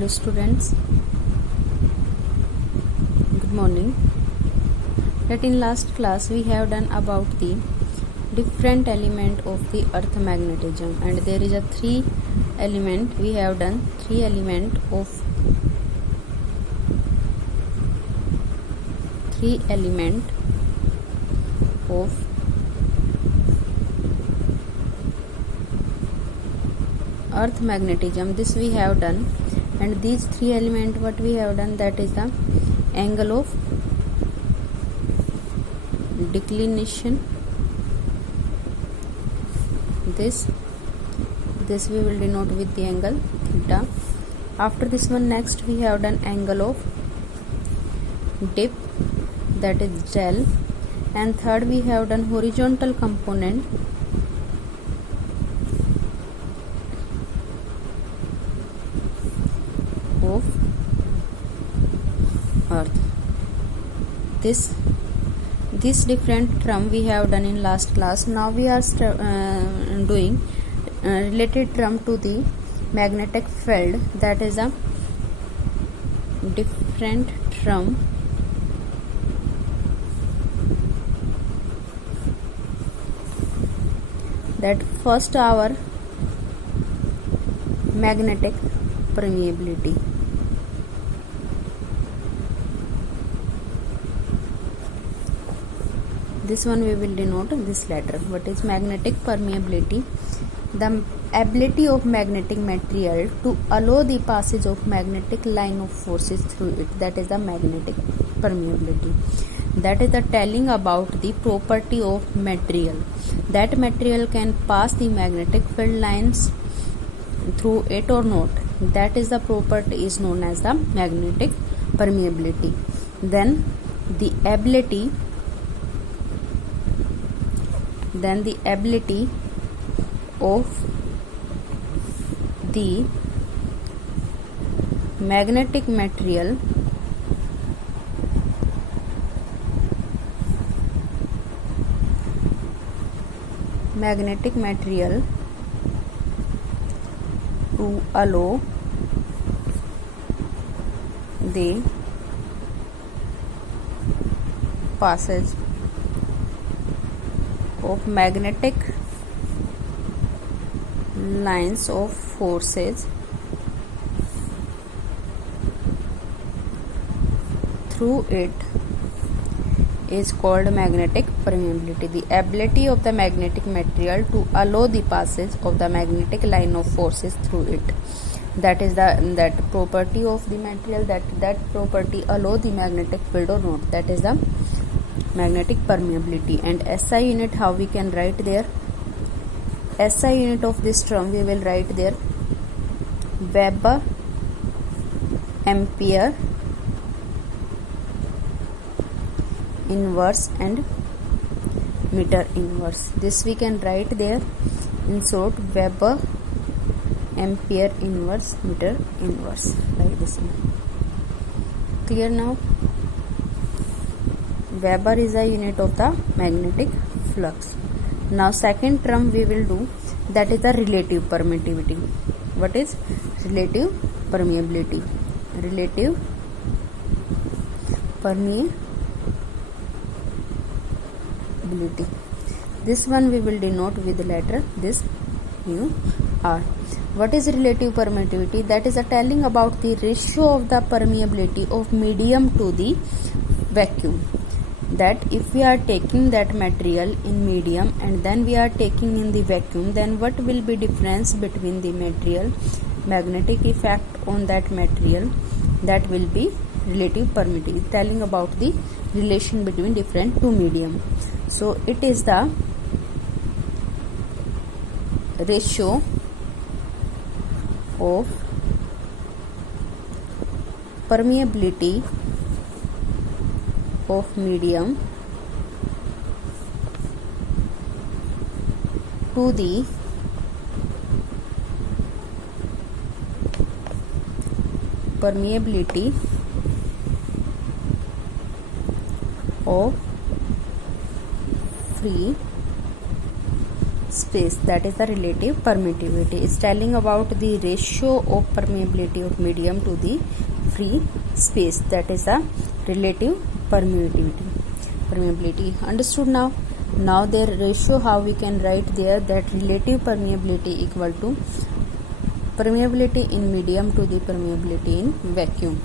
Hello students, good morning. That in last class we have done about the different element of the earth magnetism, and there is a three element. We have done three element of earth magnetism. This we have done, and these three element what we have done, that is the angle of declination. This we will denote with the angle theta. After this one, next we have done angle of dip, that is del, and third we have done horizontal component of earth. This different term we have done in last class. Now we are doing related term to the magnetic field, that is a different term that first our magnetic permeability. This one we will denote this letter. What is magnetic permeability? The ability of magnetic material to allow the passage of magnetic line of forces through it, that is the magnetic permeability. That is the telling about the property of material, that material can pass the magnetic field lines through it or not. That is the property is known as the magnetic permeability. Then the ability of the magnetic material to allow the passage of magnetic lines of forces through it is called magnetic permeability. The ability of the magnetic material to allow the passage of the magnetic line of forces through it, that is that property of the material, that property allow the magnetic field or not, that is the magnetic permeability. And SI unit, how we can write there? SI unit of this term we will write there Weber ampere inverse and meter inverse. This we can write there in short Weber ampere inverse meter inverse, like this one. Clear now? Weber is a unit of the magnetic flux. Now second term we will do, that is the relative permittivity. What is relative permeability? Relative permeability. This one we will denote with the letter this R. What is relative permittivity? That is a telling about the ratio of the permeability of medium to the vacuum. That if we are taking that material in medium and then we are taking in the vacuum, then what will be difference between the material, magnetic effect on that material, that will be relative permittivity, telling about the relation between different two medium. So it is the ratio of permeability of medium to the permeability of free space, that is the relative permittivity. It's telling about the ratio of permeability of medium to the free space, that is the relative permeability. Understood now? Now their ratio, how we can write there, that relative permeability equal to permeability in medium to the permeability in vacuum.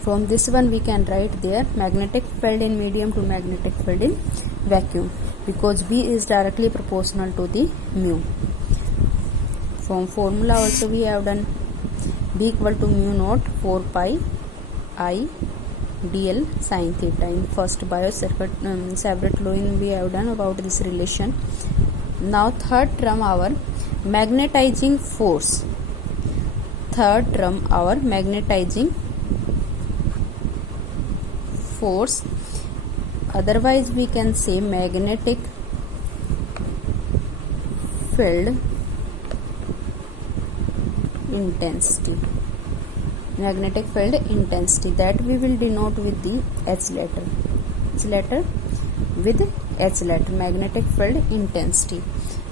From this one we can write there magnetic field in medium to magnetic field in vacuum, because B is directly proportional to the mu. From formula also we have done B equal to mu naught 4 pi I dl sin theta. In first Biot-Savart law we have done about this relation. Now third term our magnetizing force. Third term our magnetizing force, otherwise we can say magnetic field intensity. Magnetic field intensity, that we will denote with the H letter. H letter with H letter, magnetic field intensity.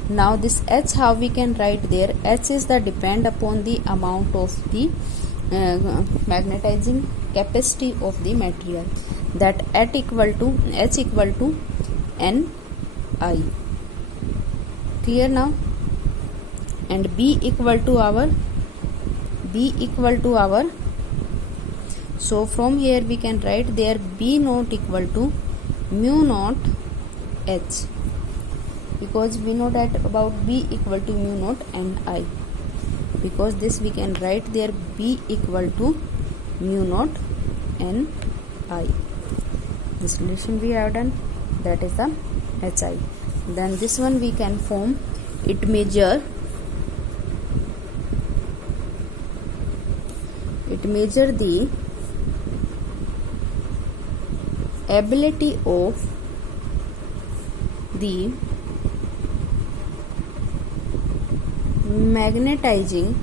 Now this H, how we can write there? H is the depend upon the amount of the magnetizing capacity of the material, that H equal to Ni. Clear now? And B equal to our, so from here we can write there B naught equal to mu naught H, because we know that about B equal to mu naught Ni, because this we can write there B equal to mu naught Ni. This relation we have done, that is the Hi. Then this one we can form, it measure the ability of the magnetizing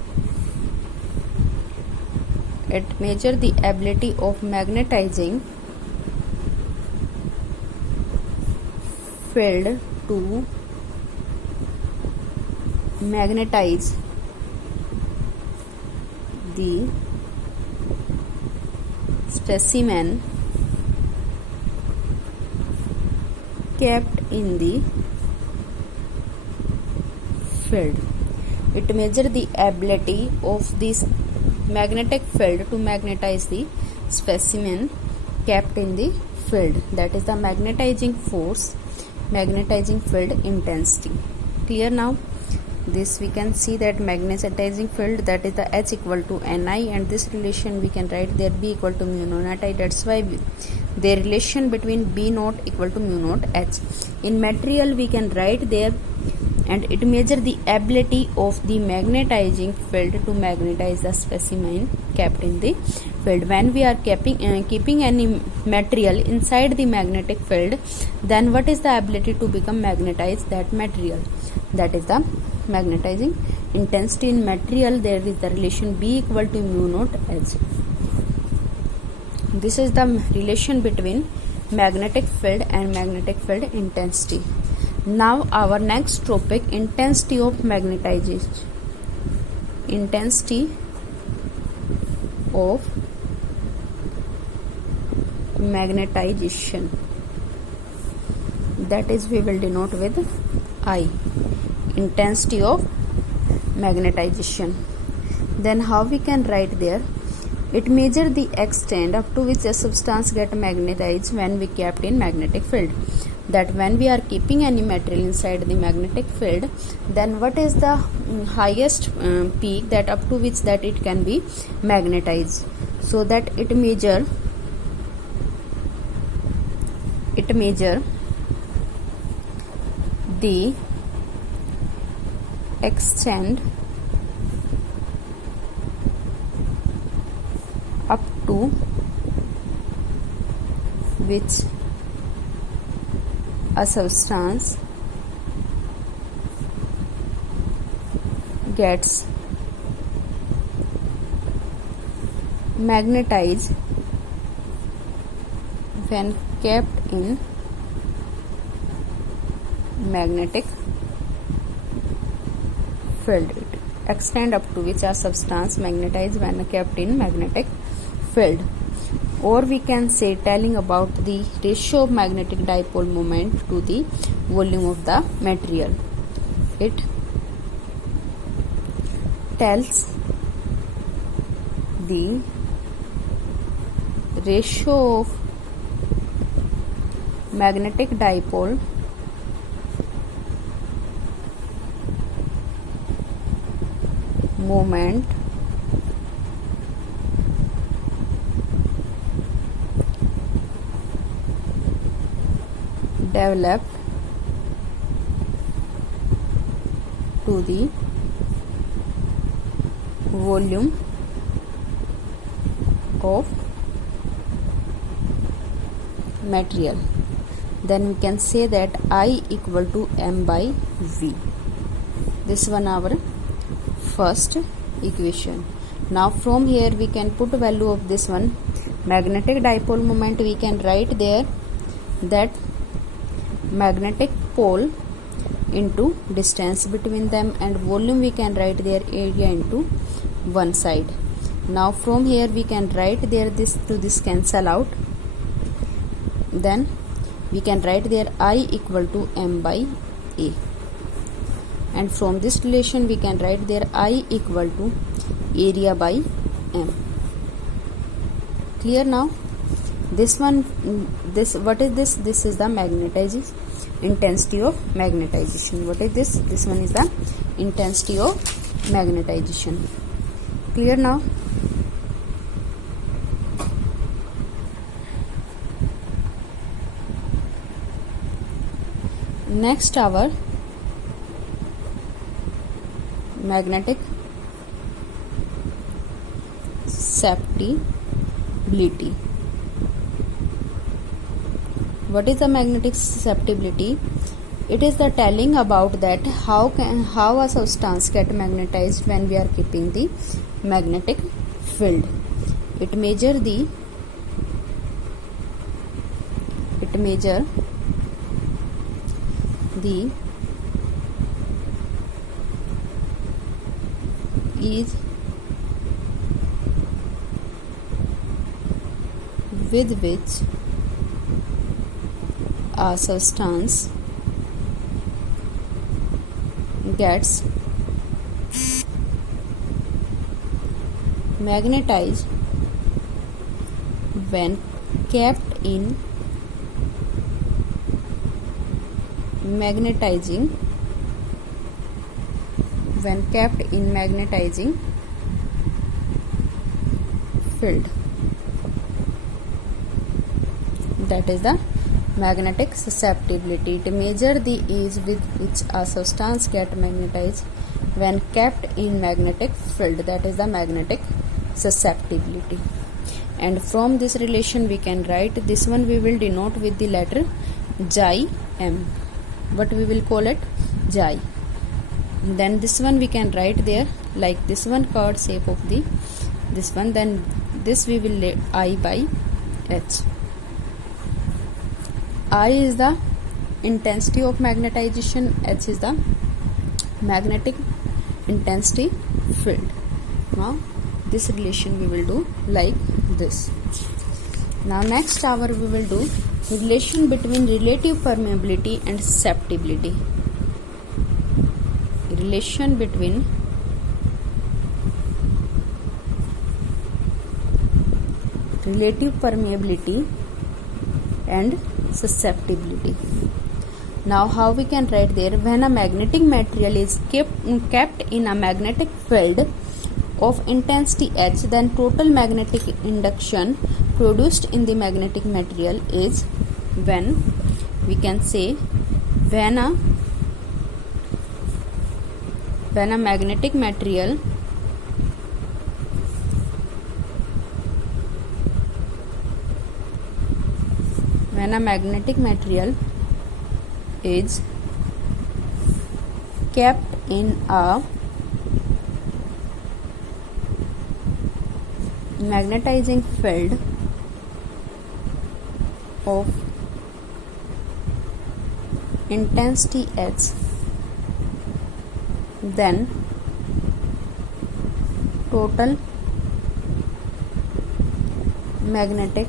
field to magnetize the specimen kept in the field. It measures the ability of this magnetic field to magnetize the specimen kept in the field, that is the magnetizing force, magnetizing field intensity. Clear now? This we can see that magnetizing field, that is the H equal to Ni, and this relation we can write there B equal to mu naught I. That's why the relation between B naught equal to mu naught H. In material we can write there, and it measures the ability of the magnetizing field to magnetize the specimen kept in the field. When we are keeping any material inside the magnetic field, then what is the ability to become magnetized that material? That is the magnetizing intensity. In material there is the relation B equal to mu naught H. This is the relation between magnetic field and magnetic field intensity. Now our next topic, intensity of magnetization. Intensity of magnetization, that is we will denote with I. Intensity of magnetization. Then how we can write there? It measures the extent up to which a substance get magnetized when we kept in magnetic field. That when we are keeping any material inside the magnetic field, then what is the highest peak that up to which that it can be magnetized. So that it measure the extent up to which a substance gets magnetized when kept in magnetic field. It extend up to which a substance magnetized when kept in magnetic field. Or we can say telling about the ratio of magnetic dipole moment to the volume of the material. It tells the ratio of magnetic dipole moment developed to the volume of material. Then we can say that I equal to m by v. This one our first equation. Now from here we can put value of this one. Magnetic dipole moment we can write there that magnetic pole into distance between them, and volume we can write there area into one side. Now from here we can write there this to this cancel out. Then we can write there I equal to m by a, and from this relation we can write there I equal to area by m. Clear now? This one, this what is this? This is the magnetizing intensity of magnetization. What is this? This one is the intensity of magnetization. Clear now? Next our magnetic susceptibility. What is the magnetic susceptibility? It is the telling about that how a substance get magnetized when we are keeping the magnetic field. It measure the ease with which a substance gets magnetized when kept in magnetizing field. That is the magnetic susceptibility. It measures the ease with which a substance get magnetized when kept in magnetic field. That is the magnetic susceptibility. And from this relation we can write this one, we will denote with the letter xi m. What we will call it? Xi. Then this one we can write there like this one, chord shape of the this one. Then this we will let I by h. I is the intensity of magnetization, h is the magnetic intensity field. Now this relation we will do like this. Now next hour we will do relation between relative permeability and susceptibility. Relation between relative permeability and susceptibility. Now how we can write there? When a magnetic material is kept in a magnetic field of intensity h, then total magnetic induction produced in the magnetic material is, when we can say when a magnetic material is kept in a magnetizing field of intensity h, then total magnetic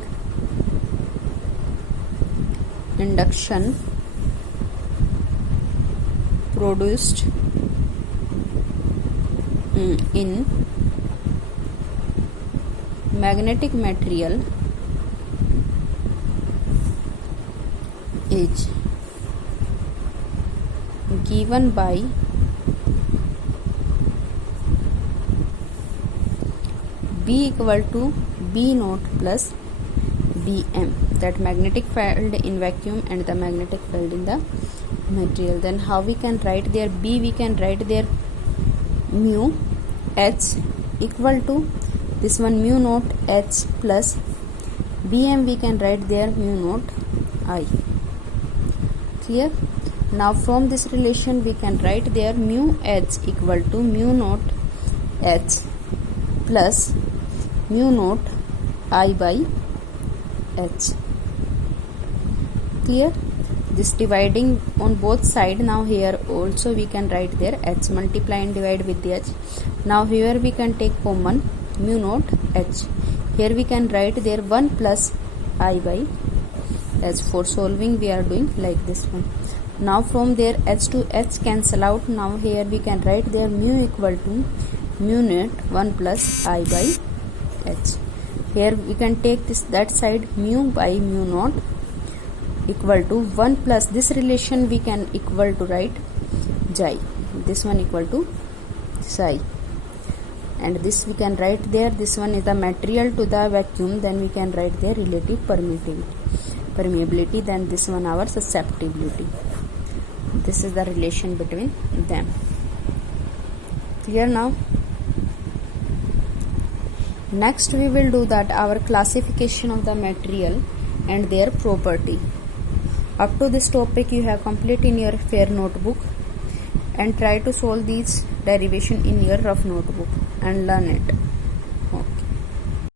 induction produced in magnetic material is given by B equal to B naught plus Bm, that magnetic field in vacuum and the magnetic field in the material. Then how we can write there B? We can write there mu H equal to this one mu naught H plus Bm. We can write there mu naught I. Clear? Now from this relation we can write there mu H equal to mu naught H plus mu naught I by H. Clear? This dividing on both sides. Now here also we can write there H, multiply and divide with the H. Now here we can take common mu naught H. Here we can write there 1 plus I by H. For solving we are doing like this one. Now from there H to H cancel out. Now here we can write there mu equal to mu naught 1 plus I by H. Here we can take this that side mu by mu naught equal to 1 plus this relation we can equal to write xi. This one equal to psi. And this we can write there, this one is the material to the vacuum, then we can write there relative permeability, then this one our susceptibility. This is the relation between them. Clear now? Next we will do that our classification of the material and their property. Up to this topic you have complete in your fair notebook, and try to solve these derivation in your rough notebook and learn it.